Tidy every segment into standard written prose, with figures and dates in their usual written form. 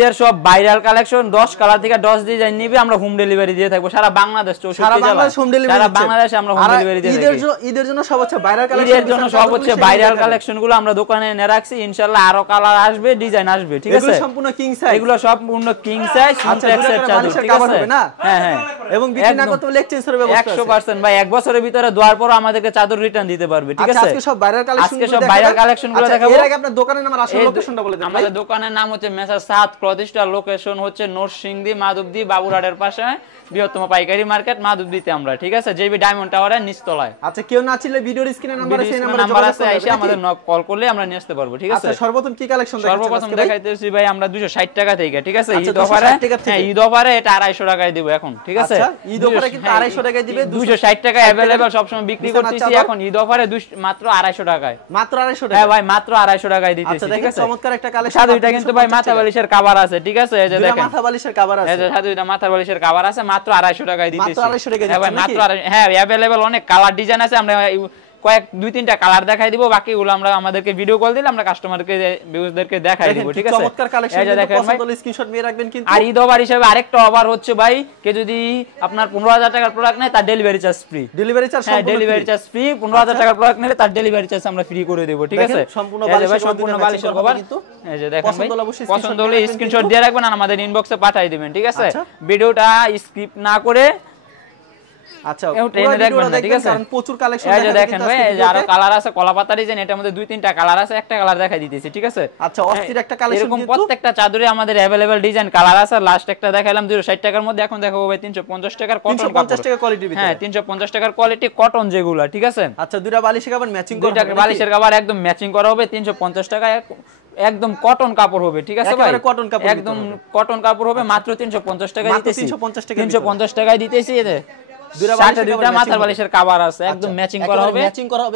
এর সব viral collection 10 colour থেকে 10 ডিজাইন নিবে আমরা হোম ডেলিভারি দিয়ে থাকবো সারা বাংলাদেশ 64 জেলায় সারা বাংলাদেশে আমরা হোম ডেলিভারি দিয়ে থাকি ঈদের জন্য সব হচ্ছে ভাইরাল কালেকশন ঈদের জন্য সব হচ্ছে ভাইরাল কালেকশন গুলো আমরা দোকানে এনে রাখছি ইনশাআল্লাহ আরো কালার আসবে ডিজাইন আসবে ঠিক আছে এগুলো সম্পূর্ণ কিং সাইজ এগুলো সম্পূর্ণ কিং সাইজ সিনটেক্সের চাদর ঠিক আছে হ্যাঁ হ্যাঁ এবং বিক্রি না করতে হলে এক্সচেঞ্জের ব্যবস্থা আছে 100% ভাই এক বছরের ভিতরে দেওয়ার পর আমাদেরকে চাদর রিটার্ন দিতে পারবে ঠিক আছে আজকে সব ভাইরাল কালেকশন আজকে সব ভাইরাল কালেকশন গুলো দেখাবো এর আগে আপনার দোকানের নাম আর আসল লোকেশনটা বলে দেন আমাদের দোকানের নাম হচ্ছে মেসার সাত প্রতিষ্ঠা লোকেশন হচ্ছে নরসিংদী মাধবদী বাবুরহাটের পাশে বৃহত্তম পাইকারি মার্কেট মাধবদীতে আমরা ঠিক আছে জেবি ডায়মন্ড টাওয়ারের নিচতলায় আচ্ছা কেউ না ছিলে ভিডিওর স্ক্রিনে নাম্বার আছে এই নাম্বারে আছে এসে আমাদের কল করলে আমরা নিয়ে আসতে পারবো ঠিক আছে আচ্ছা সর্বপ্রথম কি কালেকশন দেখাচ্ছেন সর্বপ্রথম দেখাইতেছি ভাই আমরা 260 টাকা থেকে ঠিক আছে ঈদ অফারে হ্যাঁ ঈদ অফারে এটা 250 টাকায় দেব এখন ঠিক আছে আচ্ছা ঈদ অফারে কিন্তু 250 টাকায় দিবে 260 টাকা अवेलेबल সব সময় বিক্রি করতেছি এখন ঈদ অফারে মাত্র 250 টাকায় মাত্র 250 টাকা হ্যাঁ ভাই মাত্র 250 টাকায় দিতেছি ঠিক আছে চমৎকার একটা কালেকশন সাদুইটা কিন্তু ভাই মাথা বালিশের কভার আছে ঠিক আছে এই যে দেখেন মাথা বালিশের কভার আছে এই যে সাদুইটা মাথা বালিশের কভার আছে মাত্র 250 টাকায় দিতেছি মাত্র 250 টাকায় হ্যাঁ ভাই মাত্র হ্যাঁ अवेलेबल অনেক কালার ডিজাইন আছে আমরা কয়েক দুই তিনটা কালার দেখাই দিব বাকিগুলো আমরা আমাদেরকে ভিডিও কল দিলে আমরা কাস্টমারকে ভিউয়ারদেরকে দেখাই দিব ঠিক আছে চমৎকার কালেকশন পছন্দ হলে স্ক্রিনশট নিয়ে রাখবেন কিন্তু আর ঈদ অফার হিসেবে আরেকটা অফার হচ্ছে ভাই কে যদি আপনার 15000 টাকার প্রোডাক্ট নেয় তার delivery charge free delivery charge হ্যাঁ ডেলিভারি চার্জ ফ্রি 15000 টাকার প্রোডাক্ট নিলে তার ডেলিভারি চার্জ আমরা ফ্রি করে দেব ঠিক আছে সম্পূর্ণ বালিশের কভার কিন্তু এই যে দেখেন ভাই পছন্দ হলে স্ক্রিনশট দিয়ে রাখবেন আর আমাদের ইনবক্সে পাঠিয়ে দিবেন ঠিক আছে ভিডিওটা স্কিপ না করে আচ্ছা পুরো ভিডিওটা দেখবেন কারণ প্রচুর কালেকশন দেখেন ভাই এই যে আরো কালার আছে কলাপাতা ডিজাইন এটার মধ্যে দুই তিনটা কালার আছে একটা কালার দেখাই দিতেছি ঠিক আছে আচ্ছা অস্থির একটা কালেকশন এরকম প্রত্যেকটা চাদরে আমাদের अवेलेबल ডিজাইন কালার আছে লাস্ট একটা দেখাইলাম 260 টাকার মধ্যে এখন দেখাবো ভাই 350 টাকার কটন 350 টাকা কোয়ালিটি ভিতরে হ্যাঁ 350 টাকার কোয়ালিটি কটন যেগুলা ঠিক আছে আচ্ছা দুইটা বালিশের কভার ম্যাচিং করা দুইটা বালিশের কভার একদম ম্যাচিং করা হবে 350 টাকায় একদম কটন কাপড় হবে ঠিক আছে ভাই কটন কাপড় একদম কটন কাপড় হবে মাত্র 350 টাকা দিতেছি 350 টাকায় দিতেছি এতে দুইটা মাথার বালিশের কভার আছে একদম ম্যাচিং করা হবে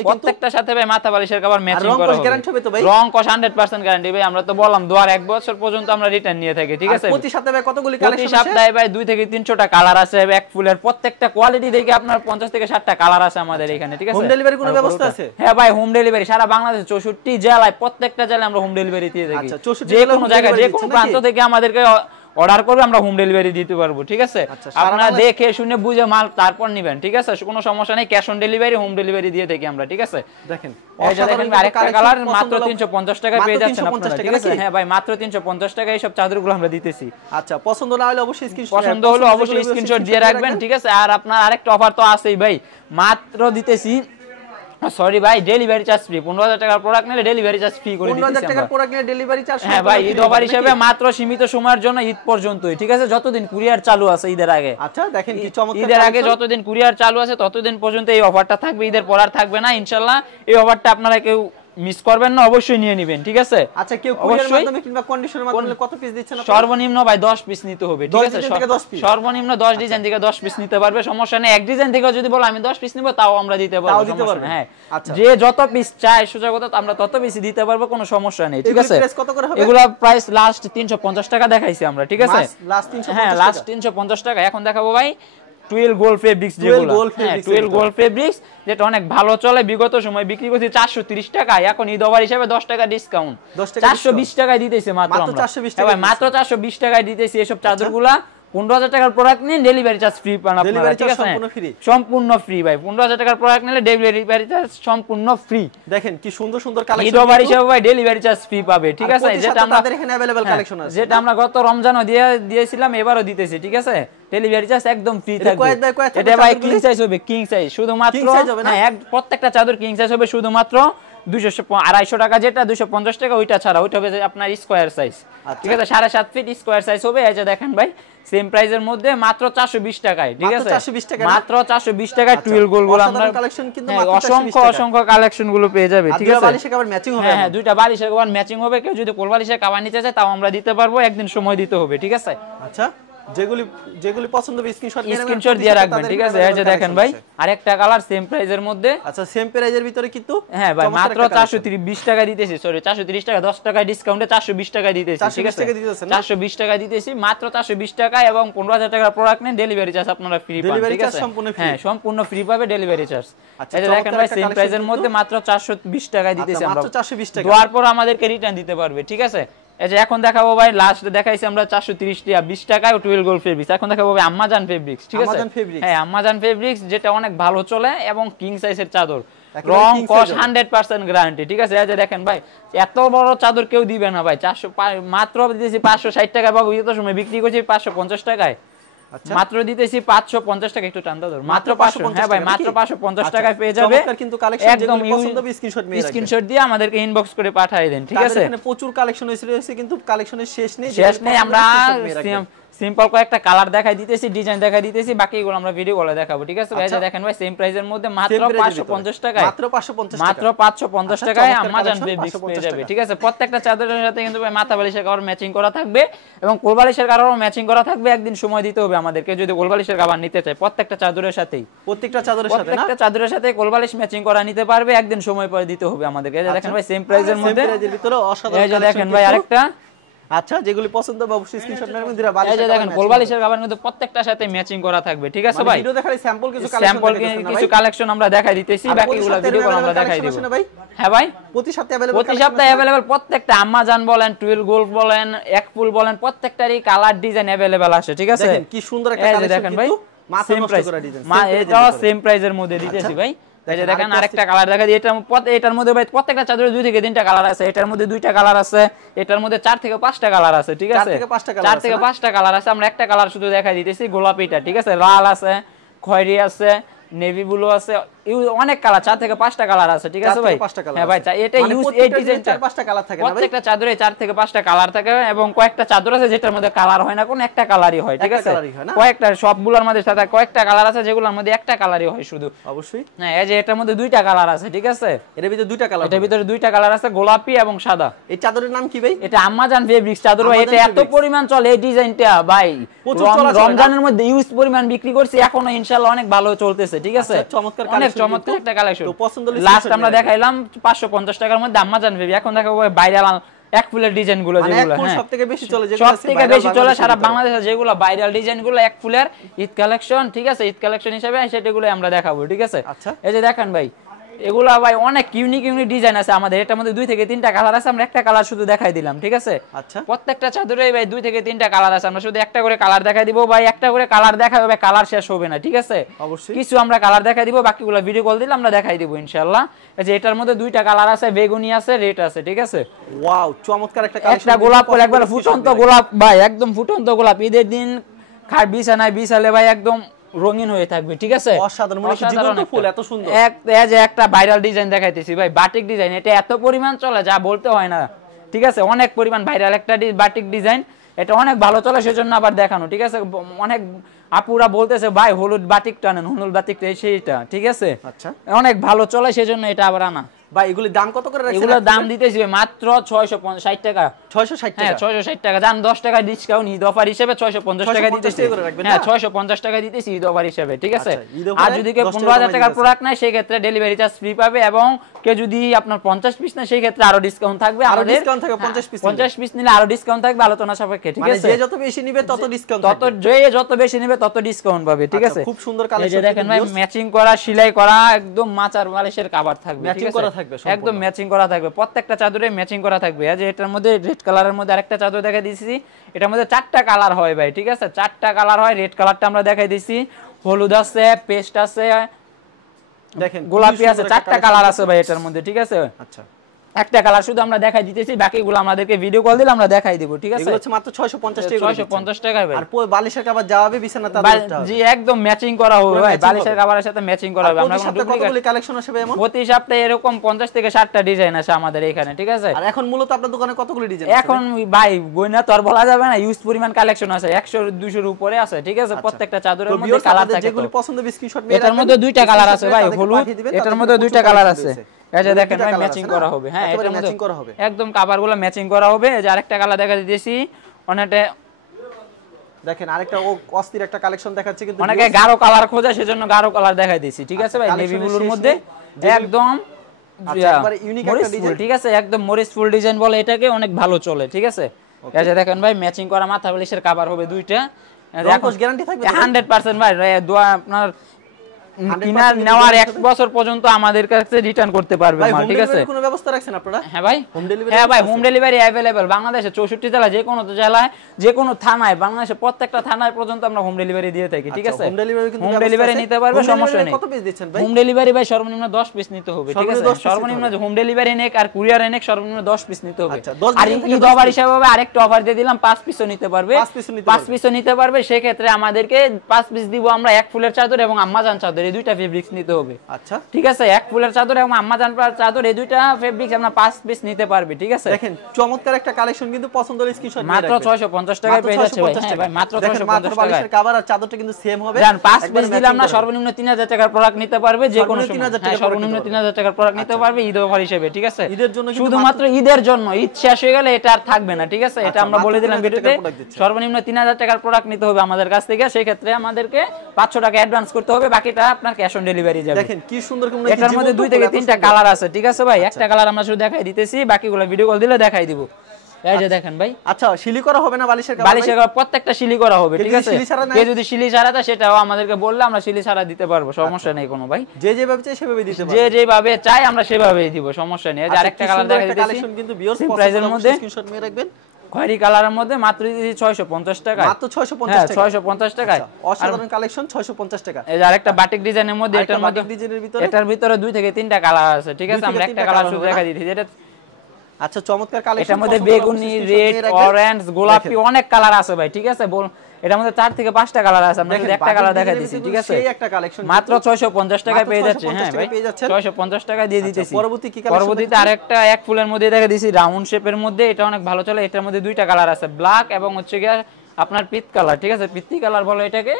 প্রত্যেকটার সাথে ভাই মাথা বালিশের কভার ম্যাচিং করা হবে গ্যারান্টি হবে তো ভাই রং কস 100% গ্যারান্টি ভাই আমরা তো বললাম দুয়ার এক বছর পর্যন্ত আমরা রিটার্ন নিয়ে থাকি ঠিক আছে প্রতি সপ্তাহে কতগুলি কালেকশন আছে প্রতি সপ্তাহে ভাই 2 থেকে 300 টা কালার আছে এক ফুলের প্রত্যেকটা কোয়ালিটি দেখে আপনার 50 থেকে 60 টা কালার আছে আমাদের এখানে ঠিক আছে হোম ডেলিভারি কোনো ব্যবস্থা আছে হ্যাঁ ভাই হোম ডেলিভারি সারা বাংলাদেশে 64 জেলায় প্রত্যেকটা জেলায় আমরা হোম ডেলিভারি দিয়ে থাকি যে কোনো জায়গায় যে কোনো প্রান্ত থেকে আমাদেরকে অর্ডার করবে আমরা হোম ডেলিভারি দিতে পারবো ঠিক আছে আপনারা দেখে শুনে বুঝে মাল তারপর নেবেন ঠিক আছে কোনো সমস্যা নেই cash on delivery home delivery দিয়ে থাকি আমরা ঠিক আছে দেখেন এই যে দেখেন আরেকটা কালার মাত্র 350 টাকা পেয়ে যাচ্ছেন আপনারা ঠিক আছে হ্যাঁ ভাই মাত্র 350 টাকা এই সব চাদরগুলো আমরা দিতেছি আচ্ছা পছন্দ না হলে অবশ্যই স্ক্রিনশট দিয়ে রাখবেন ঠিক আছে আর আপনার আরেকটা অফার তো আছেই ভাই মাত্র দিতেছি সরি ভাই ডেলিভারি চার্জ ফ্রি 15000 টাকার প্রোডাক্ট নিলে ডেলিভারি চার্জ ফ্রি করে দিতেছি 15000 টাকার প্রোডাক্ট নিলে ডেলিভারি চার্জ হ্যাঁ ভাই ঈদ অফার হিসেবে মাত্র সীমিত সময়ের জন্য ঈদ পর্যন্তই ঠিক আছে যতদিন কুরিয়ার চালু আছে ঈদের আগে আচ্ছা দেখেন কি চমৎকার ঈদের আগে যতদিন কুরিয়ার চালু আছে ততদিন পর্যন্ত এই অফারটা থাকবে ঈদের পর আর থাকবে না ইনশাআল্লাহ এই অফারটা আপনারা কেউ মিস করবেন না অবশ্যই নিয়ে নেবেন ঠিক আছে আচ্ছা কেউ কুরিয়ারের মাধ্যমে কিংবা কন্ডিশনের মাধ্যমে কত পিস দিচ্ছেন আপনারা সর্বনিম্ন ভাই 10 পিস নিতে হবে ঠিক আছে সর্বনিম্ন 10 ডিজাইন থেকে 10 পিস নিতে পারবে সমস্যা নেই এক ডিজাইন থেকে যদি বলো আমি 10 পিস নিব তাও আমরা দিতে পারবো সমস্যা নেই হ্যাঁ যে যত পিস চাই সোজা কথা আমরা তত পিস দিতে পারবো কোনো সমস্যা নেই ঠিক আছে প্রাইস কত করে হবে এগুলা প্রাইস লাস্ট 350 টাকা দেখাইছি আমরা ঠিক আছে লাস্ট 350 হ্যাঁ লাস্ট 350 টাকা এখন দেখাবো ভাই 12 গোল্ড ফেব্রিক্স যেগুলো 12 গোল্ড ফেব্রিক্স যেটা অনেক ভালো চলে বিগত সময় বিক্রি করছি 430 টাকা এখন ঈদ অফার হিসেবে 10 টাকা ডিসকাউন্ট 420 টাকায় দিতেছি মাত্র আমরা ভাই মাত্র 420 টাকায় দিতেছি এই সব চাদরগুলা 15000 টাকার প্রোডাক্ট নিন ডেলিভারি চার্জ ফ্রি পান আপনারা ঠিক আছে সম্পূর্ণ ফ্রি ভাই 15000 টাকার প্রোডাক্ট নিলে ডেলিভারি চার্জ সম্পূর্ণ ফ্রি দেখেন কি সুন্দর সুন্দর কালেকশন ঈদ অফার হিসেবে ভাই ডেলিভারি চার্জ ফ্রি পাবে ঠিক আছে যেটা আমাদের এখানে अवेलेबल কালেকশন আছে যেটা আমরা গত রমজানও দিয়েছিলাম এবারও দিতেছি ঠিক আছে ডেলিভারি চার্জ একদম ফ্রি থাকবে এটা ভাই কিং সাইজ হবে কিং সাইজ শুধুমাত্র হ্যাঁ প্রত্যেকটা চাদর কিং সাইজ হবে শুধুমাত্র 250 টাকা যেটা 250 টাকা ওইটা ছাড়া ওইটা হবে আপনার স্কয়ার সাইজ ঠিক আছে 7.5 ফিট স্কয়ার সাইজ হবে এই যে দেখেন ভাই সেম প্রাইজের মধ্যে মাত্র 420 টাকায় ঠিক আছে মাত্র 420 টাকায় 12 গোলগুলো আমরা কালেকশন কিন্তু অসংখ্য কালেকশন গুলো পেয়ে যাবে ঠিক আছে বালিশের কভার ম্যাচিং হবে হ্যাঁ দুইটা বালিশের কভার ম্যাচিং হবে কেউ যদি কোল বালিশের কভার নিতে চায় তাও আমরা দিতে পারবো একদিন সময় দিতে হবে ঠিক আছে আচ্ছা যেগুলি পছন্দ হবে স্ক্রিনশট দিয়ে রাখবেন ঠিক আছে এই যে দেখেন ভাই আরেকটা কালার সেম প্রাইজের মধ্যে আচ্ছা সেম প্রাইজের ভিতরে কিন্তু হ্যাঁ ভাই মাত্র 430 টাকা দিতেছি সরি 430 টাকা 10 টাকা ডিসকাউন্টে 420 টাকা দিতেছি ঠিক আছে 420 টাকা দিতেছি মাত্র 420 টাকা এবং 15000 টাকার প্রোডাক্ট নেন ডেলিভারি চার্জ আপনারা ফ্রি পাবেন ঠিক আছে হ্যাঁ সম্পূর্ণ ফ্রি পাবে ডেলিভারি চার্জ এই যে দেখেন ভাই সেম প্রাইজের মধ্যে মাত্র 420 টাকা দিতেছি আমরা মাত্র 420 টাকা দেওয়ার পর আমাদেরকে রিটার্ন দিতে পারবে ঠিক আছে এই যে এখন দেখাবো ভাই, লাস্ট দেখাইছি আমরা 430 টাকা 20 টাকায় 12 গোল্ড ফেব্রিক্স। এখন দেখাবো ভাই আম্মাজান ফেব্রিক্স, ঠিক আছে? হ্যাঁ, আম্মাজান ফেব্রিক্স, যেটা অনেক ভালো চলে এবং কিং সাইজের চাদর, রং কস 100% গ্যারান্টি, ঠিক আছে? এই যে দেখেন ভাই, এত বড় চাদর কেউ দিবে না ভাই। 400 মাত্র দিতেছি 560 টাকায়, বাবু এত সময় বিক্রি করছি 550 টাকায়। আচ্ছা, মাত্র দিতেছি 550 টাকা, একটু টান দাও, মাত্র 500। হ্যাঁ ভাই, মাত্র 550 টাকায় পেয়ে যাবে। কিন্তু কালেকশন যেগুলো পছন্দ হবে স্ক্রিনশট দিয়ে আমাদেরকে ইনবক্স করে পাঠিয়ে দেন, ঠিক আছে? এখানে প্রচুর কালেকশন হয়েছে, কিন্তু কালেকশনের শেষ নেই। আমরা সিম্পল কয়েকটা কালার দেখাই দিতেছি, ডিজাইন দেখাই দিতেছি, বাকিগুলো আমরা ভিডিও কলে দেখাবো, ঠিক আছে? ভাই দেখেন ভাই, সেম প্রাইসের মধ্যে মাত্র 550 টাকায়, মাত্র 550 টাকায় আম্মাজান ফেব্রিক্স পেয়ে যাবে, ঠিক আছে? প্রত্যেকটা চাদরের সাথে কিন্তু ভাই মাথা বালিশের কভার ম্যাচিং করা থাকবে এবং কোল বালিশের কভারও ম্যাচিং করা থাকবে। একদিন সময় দিতে হবে আমাদেরকে যদি কোল বালিশের কভার নিতে চাই। প্রত্যেকটা চাদরের সাথেই, প্রত্যেকটা চাদরের সাথে কোল বালিশ ম্যাচিং করা নিতে পারবে, একদিন সময় পরে দিতে হবে আমাদেরকে। এই যে দেখেন ভাই, সেম প্রাইসের মধ্যে, এই যে দেখেন ভাই আরেকটা। আচ্ছা, যেগুলি পছন্দ হবে অবশ্যই স্ক্রিনশট নেবেন। এই যে দেখেন কোল বালিশের কভার কিন্তু প্রত্যেকটার সাথে ম্যাচিং করা থাকবে, ঠিক আছে ভাই? ভিডিও দেখাই স্যাম্পল কিছু কালেকশন আমরা দেখাই দিতেছি, বাকিগুলো ভিডিও কল আমরা দেখাই দেব। হ্যাঁ ভাই, প্রতি সপ্তাহে अवेलेबल প্রত্যেকটা আম্মাজান বলেন, 12 গোল্ড বলেন, এক ফুল বলেন, প্রত্যেকটারই কালার ডিজাইন अवेलेबल আছে, ঠিক আছে? দেখেন কি সুন্দর একটা কালেকশন, দেখেন ভাই, সেম প্রাইস, এটাও সেম প্রাইসের মধ্যে দিতেছি ভাই। এই যে দেখেন আরেকটা কালার দেখা দিই, এটার মধ্যে ভাই প্রত্যেকটা চাদরে 2 থেকে 3টা কালার আছে, এটার মধ্যে 2টা কালার আছে, এটার মধ্যে 4 থেকে 5টা কালার আছে, ঠিক আছে? 4 থেকে 5টা কালার আছে। আমরা একটা কালার শুধু দেখাই দিতেছি, গোলাপিটা, ঠিক আছে? লাল আছে, খয়েরি আছে, নেভি ব্লু আছে, অনেক কালার, 4 থেকে 5টা কালার আছে, ঠিক আছে ভাই? হ্যাঁ ভাই, এটা ইউজ এই ডিজাইন 4-5টা কালার থাকে না ভাই? প্রত্যেকটা চাদরে 4 থেকে 5টা কালার থাকে এবং কয়েকটা চাদর আছে যেটার মধ্যে কালার হয় না, কোন একটা কালারই হয়, ঠিক আছে? কয়েকটা সবগুলোর মধ্যে সাথে কয়েকটা কালার আছে যেগুলোর মধ্যে একটা কালারই হয় শুধু, অবশ্যই। হ্যাঁ, এই যে এটার মধ্যে 2টা কালার আছে, ঠিক আছে? এটার ভিতরে 2টা কালার, এটার ভিতরে 2টা কালার আছে, গোলাপি এবং সাদা। এই চাদরের নাম কি ভাই? এটা আম্মাজান ফেব্রিক্স চাদর ভাই। এটা এত পরিমাণ চলে এই ডিজাইনটা ভাই, রমজানের মধ্যে ইউজ পরিমাণ বিক্রি করছি, এখনো ইনশাআল্লাহ অনেক ভালো চলতেছে, ঠিক আছে? অনেক চমৎকার একটা কালেকশন। লাস্ট আমরা দেখাইলাম 550 টাকার মধ্যে আম্মাজান ফেব্রিক্স। এখন দেখাবো ভাইরাল এক ফুলের ডিজাইন গুলো, যেগুলো সবথেকে বেশি চলে, যেগুলো সবথেকে বেশি চলে সারা বাংলাদেশে, যেগুলো ভাইরাল ডিজাইন গুলো এক ফুলের ঈদ কালেকশন, ঠিক আছে? ঈদ কালেকশন হিসেবে সেটাগুলো আমরা দেখাবো, ঠিক আছে? এই যে দেখেন ভাই, এগুলা ভাই অনেক ইউনিক ডিজাইন আছে আমাদের। এটার মধ্যে 2 থেকে 3টা কালার আছে, আমরা একটা কালার শুধু দেখাই দিলাম, ঠিক আছে? আচ্ছা, প্রত্যেকটা চাদরেই ভাই 2 থেকে 3টা কালার আছে, আমরা শুধু একটা করে কালার দেখাই দিব ভাই। একটা করে কালার দেখাই হবে, কালার শেষ হবে না, ঠিক আছে? অবশ্যই কিছু আমরা কালার দেখাই দিব, বাকিগুলো ভিডিও কল দিলে আমরা দেখাই দিব ইনশাআল্লাহ। এই যে এটার মধ্যে 2টা কালার আছে, বেগুনি আছে, রেড আছে, ঠিক আছে? ওয়াও, চমৎকার একটা কালেকশন। একটা গোলাপ ফুল, একবার ফুটন্ত গোলাপ ভাই, একদম ফুটন্ত গোলাপ। ঈদের দিন খাট বিছানায় বিছালে ভাই একদম রঙিন হয়ে থাকবে, ঠিক আছে? অসাধারণ, মানে জীবন্ত ফুল, এত সুন্দর। এই যে একটা ভাইরাল ডিজাইন দেখাইতেছি ভাই, বাটিক ডিজাইন। এটা এত পরিমাণ চলে যা বলতে হয় না, ঠিক আছে? অনেক পরিমাণ ভাইরাল একটা বাটিক ডিজাইন, এটা অনেক ভালো চলে, সেজন্য আবার দেখানো, ঠিক আছে? অনেক আপুরা বলতেছে ভাই হলুদ বাটিক টানেন, হলুদ বাটিক সেইটা, ঠিক আছে? আচ্ছা, অনেক ভালো চলে, সেজন্য এটা আবার আনা ভাই। এগুলোর দাম কত করে রাখছেন? এগুলোর দাম দিতেছি মাত্র 660 টাকা। 660 টাকা? হ্যাঁ, 660 টাকা। জান 10 টাকা ডিসকাউন্ট ঈদ অফার হিসেবে 650 টাকা দিতেছি। হ্যাঁ, 650 টাকা দিতেছি ঈদ অফার হিসেবে, ঠিক আছে? আর যদি কেউ 15000 টাকার প্রোডাক্ট নেয় সেই ক্ষেত্রে ডেলিভারি চার্জ ফ্রি পাবে, এবং কেউ যদি আপনার 50 পিস নেয় সেই ক্ষেত্রে আরো ডিসকাউন্ট থাকবে। আমাদের ডিসকাউন্ট থাকে 50 পিস নিলে আরো ডিসকাউন্ট থাকবে আলোচনা সাপেক্ষে, ঠিক আছে? যে যত বেশি নিবে তত ডিসকাউন্ট, যত বেশি নিবে তত ডিসকাউন্ট পাবে, ঠিক আছে? খুব সুন্দর কালেকশন। এই যে দেখেন ভাই, ম্যাচিং করা, সেলাই করা, একদম মাচার বালিশের কভার থাকবে, ম্যাচিং করা থাকবে, একদম ম্যাচিং করা থাকবে, প্রত্যেকটা চাদরে ম্যাচিং করা থাকবে। এই যে এটার মধ্যে রেড কালারের মধ্যে আরেকটা চাদর দেখাই দিয়েছি, এটার মধ্যে 4টা কালার হয় ভাই, ঠিক আছে? 4টা কালার হয়। রেড কালারটা আমরা দেখাই দিয়েছি, হলুদ আছে, পেস্ট আছে, দেখেন গোলাপি আছে, 4টা কালার আছে ভাই এটার মধ্যে, ঠিক আছে? আচ্ছা, একটা কালার শুধু আমরা দেখাই দিতেছি, বাকিগুলো আমাদেরকে ভিডিও কল দিলে আমরা দেখাই দেব, ঠিক আছে? এগুলো হচ্ছে মাত্র 650 টাকা। 650 টাকায় ভাই। আর বালিশের কভার যাবে বিছানা তাদের, জি একদম ম্যাচিং করা হবে ভাই, বালিশের কভারের সাথে ম্যাচিং করা হবে। আমরা কোনো কতগুলো কালেকশন আসবে এমন? প্রতি সপ্তাহে এরকম 50 থেকে 60টা ডিজাইন আছে আমাদের এখানে, ঠিক আছে? আর এখন মূলত আপনার দোকানে কতগুলো ডিজাইন আছে? এখন ভাই বইনা তো আর বলা যাবে না, ইউজ পরিমাণ কালেকশন আছে, 100 200 এর উপরে আছে, ঠিক আছে? প্রত্যেকটা চাদরের মধ্যে কালার থাকে, যেগুলো পছন্দ হবে স্ক্রিনশট নিয়ে। এটার মধ্যে 2টা কালার আছে ভাই, হলুদ, এটার মধ্যে 2টা কালার আছে। এই যে দেখেন ভাই, ম্যাচিং করা হবে। হ্যাঁ, এটা ম্যাচিং করা হবে, একদম কভারগুলো ম্যাচিং করা হবে। এই যে আরেকটা কালার দেখা দিতেছি, অনেকটা দেখেন আরেকটা অস্থির একটা কালেকশন দেখাচ্ছে, কিন্তু অনেকে গাঢ় কালার খোঁজে, সেজন্য গাঢ় কালার দেখাই দিয়েছি, ঠিক আছে ভাই? নেভি ব্লুর মধ্যে একদম একবারে ইউনিক একটা ডিজাইন, ঠিক আছে? একদম মরিচ ফুল ডিজাইন বলে এটাকে, অনেক ভালো চলে, ঠিক আছে? এই যে দেখেন ভাই, ম্যাচিং করা মাথা বালিশের কভার হবে 2টা। রং কোশ গ্যারান্টি থাকবে 100% ভাই। দোয়া আপনার কিনা নেওয়ার 1 বছর পর্যন্ত আমাদের কাছে রিটার্ন করতে পারবে মাল, ঠিক আছে? কোনো ব্যবস্থা রাখছেন আপনারা? হ্যাঁ ভাই, হ্যাঁ ভাই, হোম ডেলিভারি अवेलेबल বাংলাদেশে 64 জেলা, যে কোনো জেলায়, যে কোনো থানায়, বাংলাদেশে প্রত্যেকটা থানায় পর্যন্ত আমরা হোম ডেলিভারি দিয়ে থাকি, ঠিক আছে? হোম ডেলিভারি নিতে পারবে, সমস্যা নেই। কত পিস দিচ্ছেন ভাই? হোম ডেলিভারি ভাই সর্বনিম্ন 10 পিস নিতে হবে, ঠিক আছে? সর্বনিম্ন হোম ডেলিভারি নেক আর কুরিয়ার নেক সর্বনিম্ন 10 পিস নিতে হবে। আর ঈদ অফার হিসেবে আরেকটা অফার দিয়ে দিলাম, 5 পিসও নিতে পারবে, 5 পিসও নিতে পারবে। সেই ক্ষেত্রে আমাদেরকে 5 পিস দিব আমরা, এক ফুলের চাদর এবং আম্মাজান চাদর, এই দুইটা ফেব্রিক্স নিতে হবে। আচ্ছা, ঠিক আছে? এক ফুলের চাদর এবং আম্মাজান চাদর, এই দুইটা ফেব্রিক্স আমরা 5 পিস নিতে পারবে, ঠিক আছে? দেখেন চমৎকার একটা কালেকশন, কিন্তু পছন্দ হলে স্ক্রিনশট নিয়ে রাখবেন। মাত্র 650 টাকায় পেয়ে যাচ্ছে ভাই। হ্যাঁ ভাই, মাত্র 650 টাকায়। বালিশের কভার আর চাদরটা কিন্তু সেম হবে। জান 5 পিস দিলাম না, সর্বনিম্ন 3000 টাকার প্রোডাক্ট নিতে পারবে, যে কোনো সময়। সর্বনিম্ন 3000 টাকার প্রোডাক্ট নিতে পারবে ঈদ অফার হিসেবে, ঠিক আছে? ঈদের জন্য, শুধুমাত্র ঈদের জন্য। ঈদ শেষ হয়ে গেলে এটা আর থাকবে না, ঠিক আছে? এটা আমরা বলে দিলাম ভিডিওতে। সর্বনিম্ন 3000 টাকার প্রোডাক্ট নিতে হবে আমাদের কাছ থেকে। সেই ক্ষেত্রে আমাদেরকে 500 টাকা অ্যাডভান্স করতে হবে, বাকিটা আপনার ক্যাশ অন ডেলিভারি যাবে। দেখেন কি সুন্দর কোন, এটার মধ্যে 2 থেকে 3টা কালার আছে, ঠিক আছে ভাই? একটা কালার আমরা শুধু দেখাই দিতেছি, বাকিগুলো ভিডিও কল দিলে দেখাই দিব। এই যে দেখেন ভাই। আচ্ছা, শিলি করা হবে না বালিশের কভার? বালিশের কভার প্রত্যেকটা শিলি করা হবে, ঠিক আছে? কে যদি শিলি ছাড়া দেয় সেটাও আমাদেরকে বললে আমরা শিলি ছাড়া দিতে পারবো, সমস্যা নেই কোনো ভাই। যে যেভাবে চাই সেভাবে দিতে পারবো, যে যেভাবে চাই আমরা সেভাবেই দিব, সমস্যা নেই। আর আরেকটা কালার দেখাই দিতেছি, কালেকশন কিন্তু ভিউয়ার্স প্রাইসের মধ্যে স্ক্রিনশট নিয়ে রাখবেন। খয়েরি কালারের মধ্যে মাত্র 650 টাকা, মাত্র 650 টাকা। 650 টাকায় অসাধারণ কালেকশন, 650 টাকা। এই যে আরেকটা বাটিক ডিজাইনের মধ্যে, এটার মধ্যে এটার ভিতরে 2 থেকে 3টা কালার আছে, ঠিক আছে? আমরা একটা কালার শুধু দেখাই দিতেছি, যেটা আচ্ছা চমৎকার কালেকশন। এটার মধ্যে বেগুনি, রেড, অরেঞ্জ, গোলাপি অনেক কালার আছে ভাই, ঠিক আছে? এটার মধ্যে 4 থেকে 5টা কালার আছে, আমরা শুধু একটা কালার দেখাই দিছি, ঠিক আছে? সেই একটা কালেকশন মাত্র 650 টাকায় পেয়ে যাচ্ছে। হ্যাঁ ভাই, 650 টাকা দিয়ে দিতেছি। পরবর্তী কি কালেকশন? পরবর্তীতে আরেকটা এক ফুলের মধ্যে দেখা দিছি, রাউন্ড শেপের মধ্যে, এটা অনেক ভালো চলে। এটার মধ্যে 2টা কালার আছে, ব্ল্যাক এবং হচ্ছে গিয়ে আপনার পিত কালার, ঠিক আছে? পিত্তি কালার বলো এটাকে।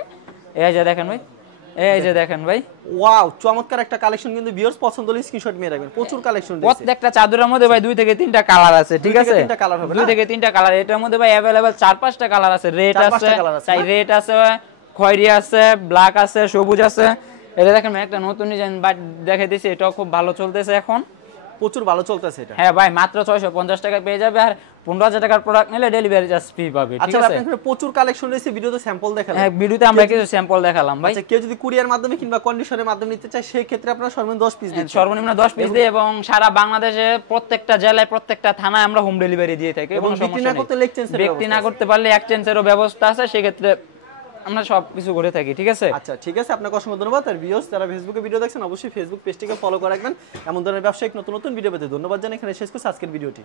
এই যে দেখেন ভাই, এই যে দেখেন ভাই, ওয়াও চমৎকার একটা কালেকশন, কিন্তু ভিউয়ার্স পছন্দ হলে স্ক্রিনশট নিয়ে রাখবেন। প্রচুর কালেকশন দিয়েছে। প্রত্যেকটা চাদরের মধ্যে ভাই 2 থেকে 3টা কালার আছে, ঠিক আছে? 2 থেকে 3টা কালার। এটার মধ্যে ভাই अवेलेबल 4-5টা কালার আছে। রেড আছে, চাই রেড আছে, খয়েরি আছে, ব্ল্যাক আছে, সবুজ আছে। এটা দেখেন একটা নতুন ডিজাইন বাট দেখাই দিয়েছি, এটাও খুব ভালো চলতেছে এখন, প্রচুর ভালো চলতেছে এটা। হ্যাঁ ভাই, মাত্র 650 টাকা পেয়ে যাবে। আর 15000 টাকার প্রোডাক্ট নিলে ডেলিভারি চার্জ ফ্রি পাবে, ঠিক আছে? আচ্ছা, আপনাদের প্রচুর কালেকশন রয়েছে, ভিডিওতে স্যাম্পল দেখালাম। হ্যাঁ, ভিডিওতে আমরা কিছু স্যাম্পল দেখালাম ভাই। আচ্ছা, কেউ যদি কুরিয়ার মাধ্যমে কিংবা কন্ডিশনের মাধ্যমে নিতে চায়, সেই ক্ষেত্রে আপনারা সর্বনিম্ন 10 পিস দিন। সর্বনিম্ন 10 পিস দিয়ে, এবং সারা বাংলাদেশে প্রত্যেকটা জেলায়, প্রত্যেকটা থানায় আমরা হোম ডেলিভারি দিয়ে থাকি। এবং বিক্রি না করতে এক্সচেঞ্জের ব্যবস্থা, বিক্রি না করতে পারলে এক্সচেঞ্জেরও ব্যবস্থা আছে, সেই ক্ষেত্রে আমরা সব কিছু করে থাকি, ঠিক আছে? আচ্ছা ঠিক আছে, আপনাকে অসংখ্য ধন্যবাদ। আর ভিউয়ার্স যারা ফেসবুকে ভিডিও দেখছেন, অবশ্যই ফেসবুক পেজটিকে ফলো করে রাখবেন। এমন ধরনের ব্যবসায়িক নতুন নতুন ভিডিও পেতে ধন্যবাদ জানাই। এখানে শেষ করছি আজকের ভিডিওটি।